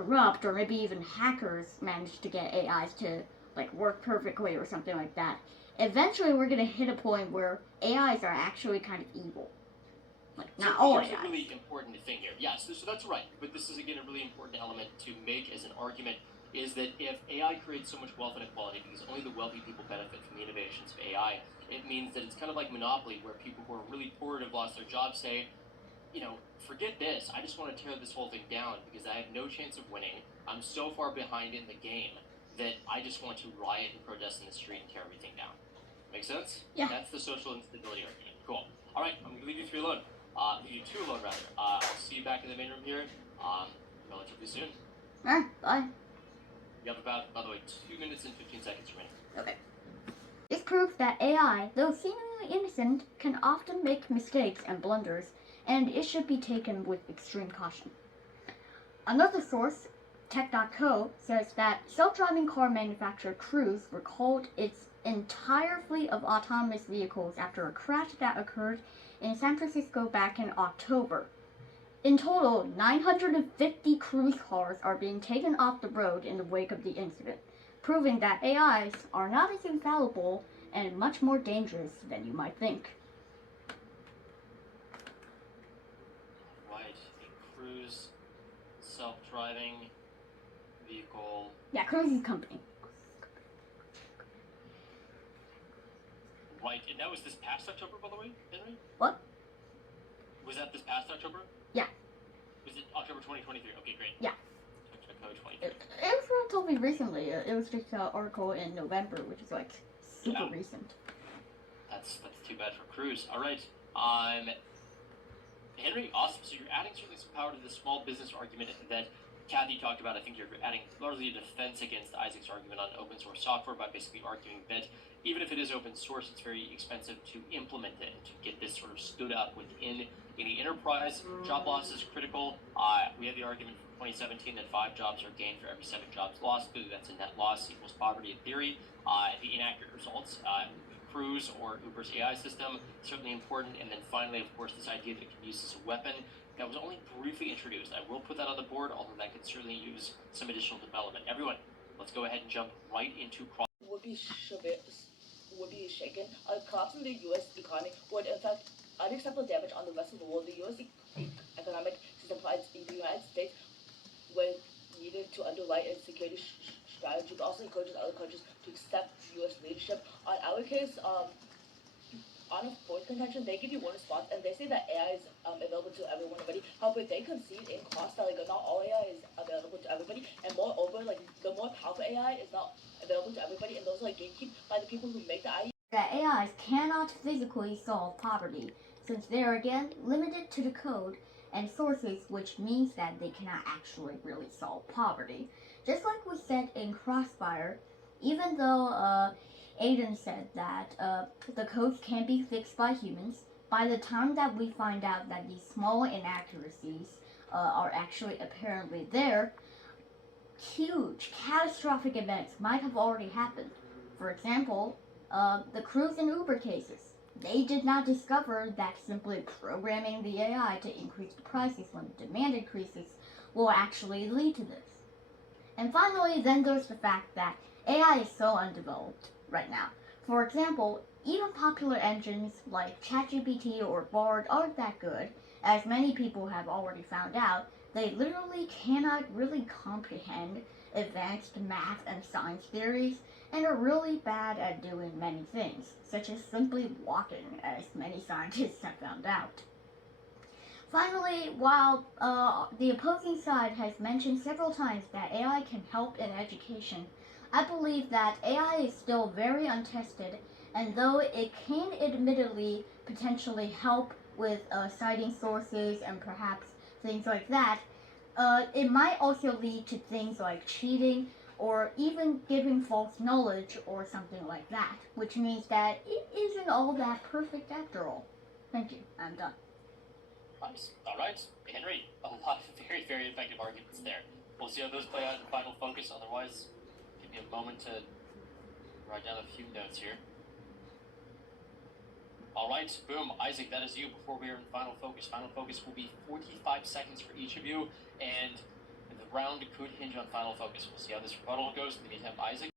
corrupt, or maybe even hackers manage to get AIs to like work perfectly or something like that, eventually we're going to hit a point where AIs are actually kind of evil. Like, not all AIs. Here's a really important thing here. Yeah, so that's right. But this is, again, a really important element to make as an argument, is that if AI creates so much wealth inequality because only the wealthy people benefit from the innovations of AI, it means that it's kind of like Monopoly, where people who are really poor and have lost their jobs say, forget this. I just want to tear this whole thing down because I have no chance of winning. I'm so far behind in the game that I just want to riot and protest in the street and tear everything down. Make sense? Yeah. That's the social instability argument. Cool. All right, I'm going to leave you three alone. Leave you two alone, rather. I'll see you back in the main room here relatively soon. All right, bye. You have about, by the way, 2 minutes and 15 seconds remaining. Okay. This proves that AI, though seemingly innocent, can often make mistakes and blunders, and it should be taken with extreme caution. Another source, Tech.co, says that self-driving car manufacturer Cruise recalled its entire fleet of autonomous vehicles after a crash that occurred in San Francisco back in October. In total, 950 Cruise cars are being taken off the road in the wake of the incident, proving that AIs are not as infallible and much more dangerous than you might think. Right, a Cruise self-driving vehicle. Yeah, Cruise's company. Right, and that was this past October, by the way, Henry? What? Was that this past October? Yeah. Was it October 2023? Okay, great. Yeah. It was relatively recently. It was just an article in November, which is like super recent. That's too bad for Cruise. All right. Henry, awesome. So you're adding certainly some power to the small business argument that Kathy talked about. I think you're adding largely a defense against Isaac's argument on open source software by basically arguing that even if it is open source, it's very expensive to implement it and to get this sort of stood up within any enterprise. Job loss is critical. We had the argument from 2017 that 5 jobs are gained for every 7 jobs lost. Clearly, that's a net loss equals poverty in theory. The inaccurate results. Cruise or Uber's AI system, certainly important. And then finally, of course, this idea that it can be used as a weapon that was only briefly introduced. I will put that on the board, although that could certainly use some additional development. Everyone, let's go ahead and jump right into would be shaken. A collapse in the U.S. economy would inflict unacceptable damage on the rest of the world. The U.S. economic system provides the United States with needed to underwrite its security strategy, but also encourages other countries to accept U.S. leadership. On our case, on a fourth contention, they give you one response, and they say that AI is available to everyone already. However, they concede in class that not all AI is available to everybody, and moreover, the more powerful AI is not available to everybody, and those are gatekept by the people who make the AI. That AIs cannot physically solve poverty, since they are again limited to the code and sources, which means that they cannot actually really solve poverty. Just like we said in Crossfire, even though Aiden said that the codes can be fixed by humans, by the time that we find out that these small inaccuracies are actually apparently there, huge, catastrophic events might have already happened. For example, the Cruise and Uber cases. They did not discover that simply programming the AI to increase the prices when the demand increases will actually lead to this. And finally, then there's the fact that AI is so undeveloped right now. For example, even popular engines like ChatGPT or Bard aren't that good. As many people have already found out, they literally cannot really comprehend advanced math and science theories, and are really bad at doing many things, such as simply walking, as many scientists have found out. Finally, while the opposing side has mentioned several times that AI can help in education, I believe that AI is still very untested, and though it can admittedly potentially help with citing sources and perhaps things like that, it might also lead to things like cheating or even giving false knowledge or something like that, which means that it isn't all that perfect after all. Thank you. I'm done. Nice. All right, Henry, a lot of very, very effective arguments there. We'll see how those play out in final focus. Otherwise, give me a moment to write down a few notes here. All right, boom. Isaac, that is you before we are in final focus. Final focus will be 45 seconds for each of you, and the round could hinge on final focus. We'll see how this rebuttal goes. In the meantime, Isaac,